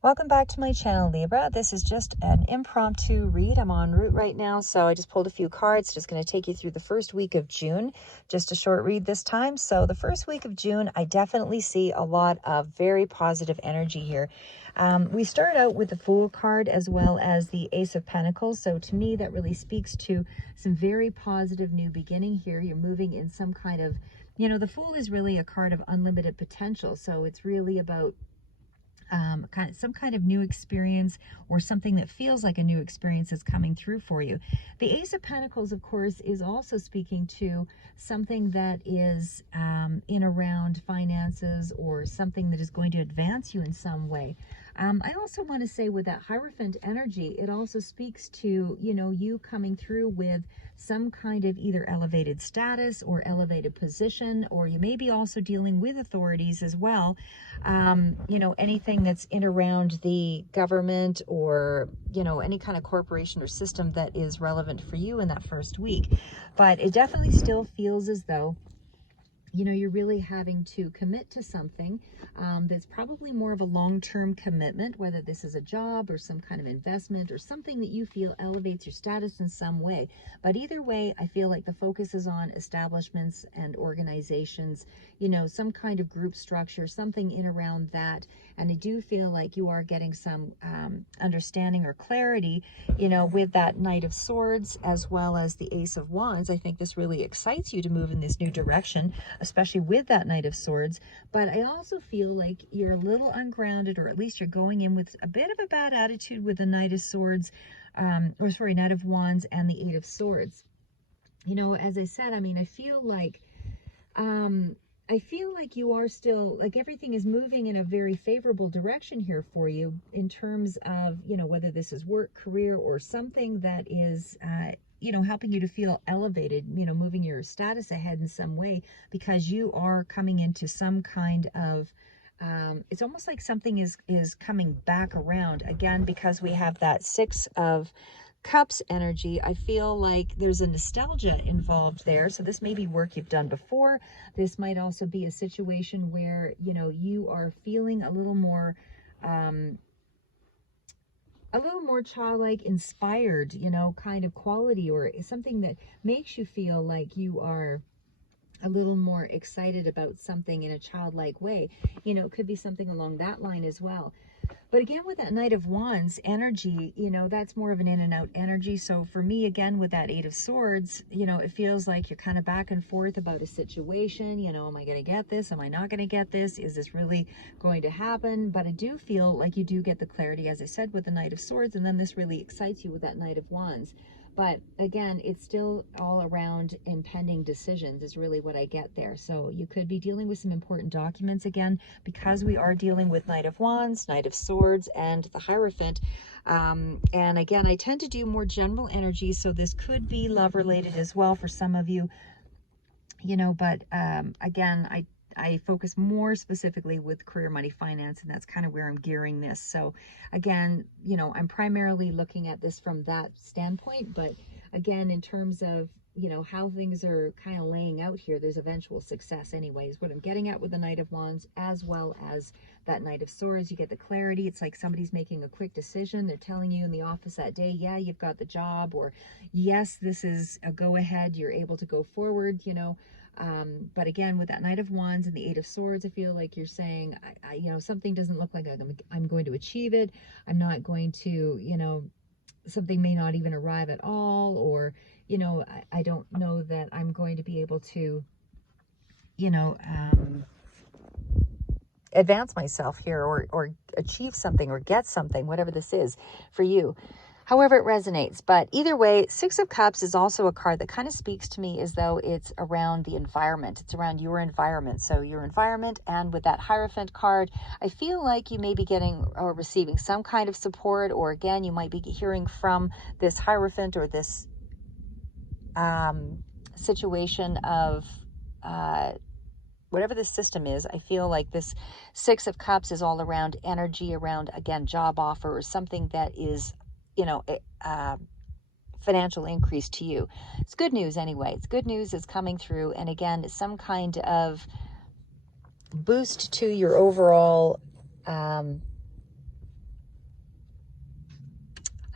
Welcome back to my channel, Libra. This is just an impromptu read. I'm en route right now, so I just pulled a few cards. Just going to take you through the first week of June. Just a short read this time. So the first week of June, I definitely see a lot of very positive energy here. We start out with the Fool card as well as the Ace of Pentacles. So to me, that really speaks to some very positive new beginning here. You're moving in some kind of, the Fool is really a card of unlimited potential. So it's really about some kind of new experience or something that feels like a new experience is coming through for you. The Ace of Pentacles, of course, is also speaking to something that is in around finances or something that is going to advance you in some way. I also want to say with that Hierophant energy, it also speaks to, you coming through with some kind of either elevated status or elevated position, or you may be also dealing with authorities as well. Anything that's in around the government or, any kind of corporation or system that is relevant for you in that first week. But it definitely still feels as though you're really having to commit to something that's probably more of a long-term commitment, whether this is a job or some kind of investment or something that you feel elevates your status in some way. But either way, I feel like the focus is on establishments and organizations, some kind of group structure, something in around that. And I do feel like you are getting some understanding or clarity, with that Knight of Swords as well as the Ace of Wands. I think this really excites you to move in this new direction, especially with that Knight of Swords. But I also feel like you're a little ungrounded, or at least you're going in with a bit of a bad attitude with the Knight of Swords, Knight of Wands and the Eight of Swords. As I said, I feel like you are still, like everything is moving in a very favorable direction here for you in terms of, whether this is work, career, or something that is, helping you to feel elevated, moving your status ahead in some way, because you are coming into some kind of, it's almost like something is coming back around again, because we have that Six of Cups energy. I feel like there's a nostalgia involved there. So this may be work you've done before. This might also be a situation where, you are feeling a little more childlike, inspired, kind of quality, or something that makes you feel like you are a little more excited about something in a childlike way. It could be something along that line as well. But again, with that Knight of Wands energy, that's more of an in and out energy. So for me, again, with that Eight of Swords, it feels like you're kind of back and forth about a situation. Am I going to get this? Am I not going to get this? Is this really going to happen? But I do feel like you do get the clarity, as I said, with the Knight of Swords. And then this really excites you with that Knight of Wands. But again, it's still all around impending decisions is really what I get there. So you could be dealing with some important documents again, because we are dealing with Knight of Wands, Knight of Swords, and the Hierophant. And again, I tend to do more general energy, so this could be love related as well for some of you, but again, I focus more specifically with career, money, finance, and that's kind of where I'm gearing this. So again, I'm primarily looking at this from that standpoint, but again, in terms of, how things are kind of laying out here, there's eventual success anyways. What I'm getting at with the Knight of Wands as well as that Knight of Swords, you get the clarity. It's like somebody's making a quick decision. They're telling you in the office that day, yeah, you've got the job, or yes, this is a go ahead. You're able to go forward, but again, with that Knight of Wands and the Eight of Swords, I feel like you're saying, something doesn't look like I'm going to achieve it. I'm not going to, something may not even arrive at all, or, I don't know that I'm going to be able to, advance myself here, or achieve something or get something, whatever this is for you. However it resonates. But either way, Six of Cups is also a card that kind of speaks to me as though it's around the environment. It's around your environment. So your environment, and with that Hierophant card, I feel like you may be getting or receiving some kind of support, or again, you might be hearing from this Hierophant or this situation of whatever this system is. I feel like this Six of Cups is all around energy, around, again, job offer or something that is, financial increase to you. It's good news anyway. It's good news is coming through. And again, some kind of boost to your overall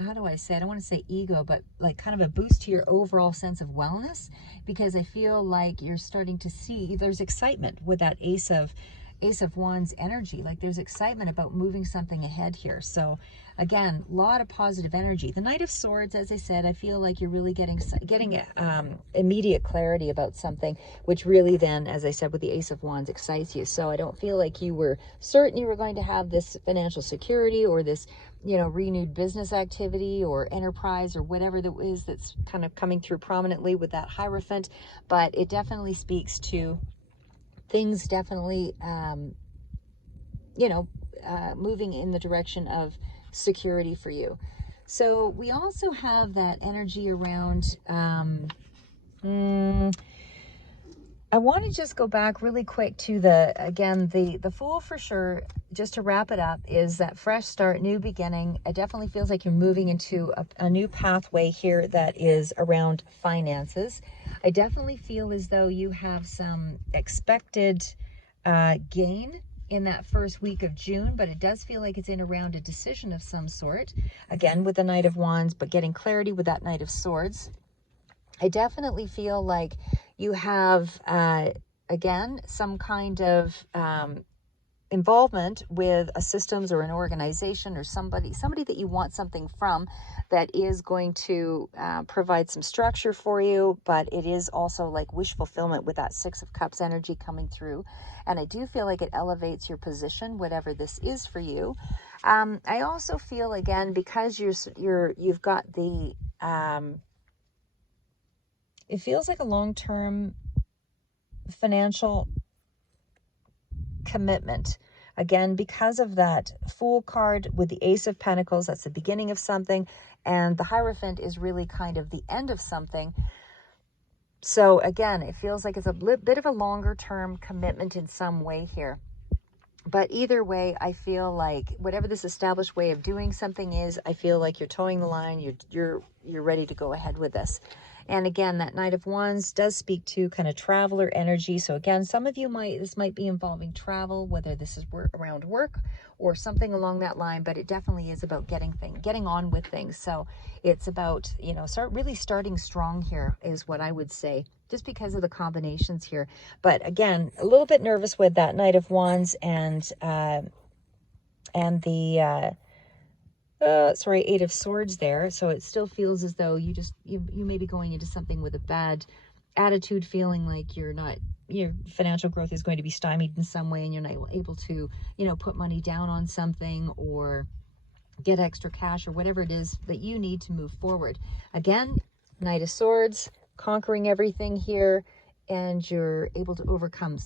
how do I say, I don't want to say ego, but like kind of a boost to your overall sense of wellness, because I feel like you're starting to see there's excitement with that Ace of Wands energy. Like there's excitement about moving something ahead here. So again, a lot of positive energy. The Knight of Swords, as I said, I feel like you're really getting immediate clarity about something, which really then, as I said, with the Ace of Wands excites you. So I don't feel like you were certain you were going to have this financial security or this, you know, renewed business activity or enterprise or whatever that is that's kind of coming through prominently with that Hierophant. But it definitely speaks to things definitely, you know, moving in the direction of security for you. So we also have that energy around, I want to just go back really quick to the Fool for sure, just to wrap it up, is that fresh start, new beginning. It definitely feels like you're moving into a new pathway here that is around finances. I definitely feel as though you have some expected gain in that first week of June, but it does feel like it's in around a decision of some sort. Again, with the Knight of Wands, but getting clarity with that Knight of Swords. I definitely feel like you have, again, some kind of involvement with a systems or an organization or somebody that you want something from, that is going to provide some structure for you, but it is also like wish fulfillment with that Six of Cups energy coming through. And I do feel like it elevates your position, whatever this is for you. I also feel, again, because you've got the it feels like a long-term financial commitment. Again, because of that Fool card with the Ace of Pentacles, that's the beginning of something, and the Hierophant is really kind of the end of something. So again, it feels like it's a bit of a longer-term commitment in some way here. But either way, I feel like whatever this established way of doing something is, I feel like you're towing the line. You're ready to go ahead with this. And again, that Knight of Wands does speak to kind of traveler energy. So again, some of you this might be involving travel, whether this is around work or something along that line, but it definitely is about getting on with things. So it's about, you know, really starting strong here is what I would say, just because of the combinations here. But again, a little bit nervous with that Knight of Wands and the Eight of Swords there. So it still feels as though you may be going into something with a bad attitude, feeling like your financial growth is going to be stymied in some way, and you're not able to, you know, put money down on something or get extra cash or whatever it is that you need to move forward. Again, Knight of Swords, conquering everything here, and you're able to overcome,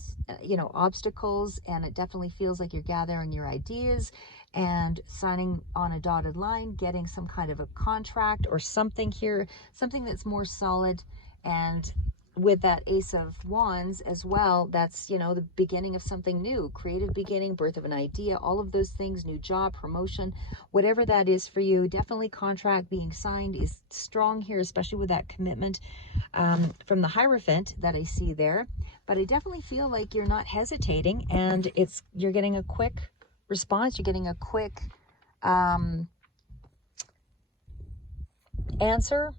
you know, obstacles, and it definitely feels like you're gathering your ideas and signing on a dotted line, getting some kind of a contract or something here, something that's more solid. And with that Ace of Wands as well, that's, you know, the beginning of something new, creative beginning, birth of an idea, all of those things, new job, promotion, whatever that is for you. Definitely contract being signed is strong here, especially with that commitment from the Hierophant that I see there. But I definitely feel like you're not hesitating, and you're getting a quick response. You're getting a quick answer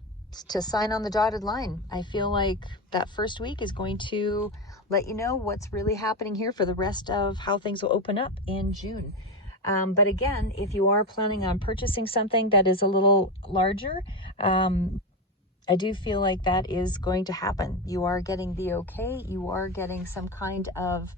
to sign on the dotted line. I feel like that first week is going to let you know what's really happening here for the rest of how things will open up in June. But again, if you are planning on purchasing something that is a little larger, I do feel like that is going to happen. You are getting the okay. You are getting some kind of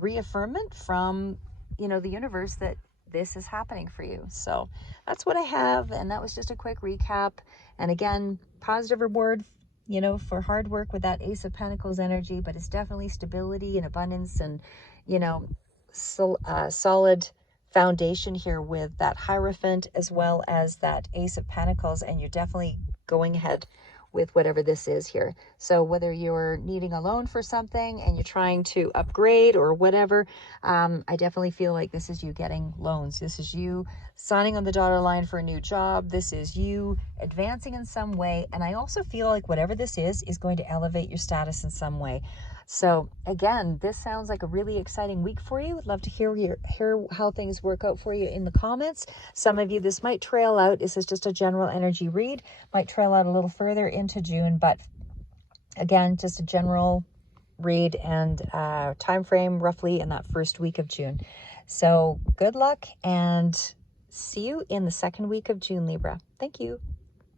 reaffirmation from, you know, the universe that this is happening for you. So that's what I have, and that was just a quick recap. And again, positive reward, you know, for hard work with that Ace of Pentacles energy, but it's definitely stability and abundance and, you know, solid foundation here with that Hierophant as well as that Ace of Pentacles, and you're definitely going ahead with whatever this is here. So whether you're needing a loan for something and you're trying to upgrade or whatever, I definitely feel like this is you getting loans. This is you signing on the dotted line for a new job. This is you advancing in some way. And I also feel like whatever this is going to elevate your status in some way. So again, this sounds like a really exciting week for you. I'd love to hear how things work out for you in the comments. Some of you, this might trail out. This is just a general energy read. Might trail out a little further into June, but again, just a general read and time frame roughly in that first week of June. So good luck and see you in the second week of June, Libra. Thank you.